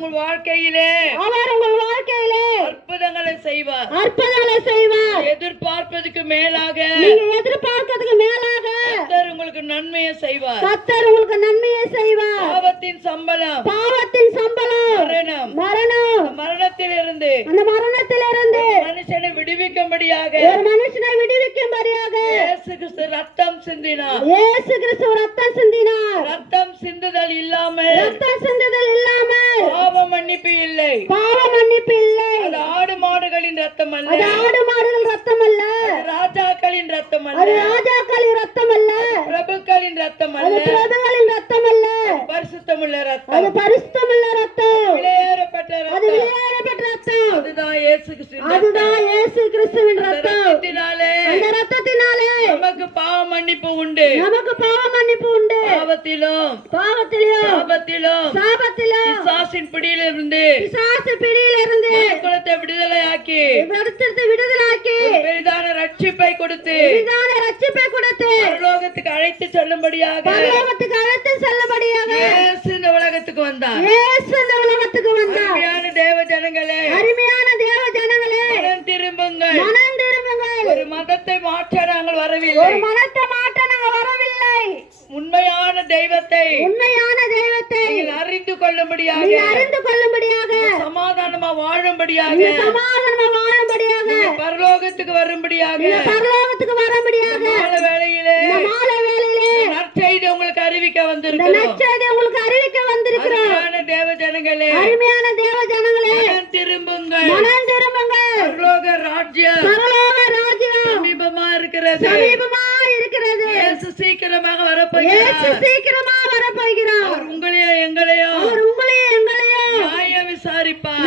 உங்கள் வாழ்க்கையிலே அற்புதங்களை செய்வார். எதிர்பார்ப்பதற்கு மேலாக கர்த்தர் உங்களுக்கு நன்மையை செய்வார். பாவத்தின் சம்பளம் மரணம். மரணத்திலிருந்து மனுஷனை விடுவிக்கும்படியாக இயேசு கிறிஸ்து ரத்தம் சிந்தினார். ரத்தம் சிந்துதல் இல்லாமல் பாவ மன்னிப்பு இல்லை. அது ஆடு மாடுகளின் ரத்தம் அல்ல. ராஜாக்களின் ரத்தம் அல்ல. பிரபுக்களின் ரத்தம் அல்ல. பரிசுத்தமுள்ள ரத்தம். விலையேறப்பட்ட ரத்தம். அதுதான் இயேசு கிறிஸ்துவின் ரத்தத்தினாலே நமக்கு பாவ மன்னிப்பு உண்டு. பாவத்திலும் பிசாசின் பிடியிலிருந்து குலத்தை விடுதலையாக்கி பெரிதான ரட்சிப்பை கொடுத்து பரலோகத்துக்கு அழைத்து செல்லும்படியாக இயேசு இந்த உலகத்துக்கு வந்தார். அருமையான தேவ ஜனங்களே, மனம் திரும்புங்கள். ஒரு மதத்தை மாற்ற நாங்கள் வரவில்லை. உண்மையான தெய்வத்தை நீங்கள் அறிந்து கொள்ளும்படியாக சமாதானமா வாழும்படியாக பரலோகத்துக்கு வரும்படியாக வேளையிலே நற்செய்தி உங்களுக்கு அறிவிக்க வந்திருக்கிறோம். தேவ ஜனங்களே, திரும்புங்கள். பரலோக ராஜ்யம் சமீபமா இருக்கிறது. இயேசு சீக்கிரமாக வரப்போகிறார். அவர் உங்களையும் எங்களையும் நியாயம் விசாரிப்பார்.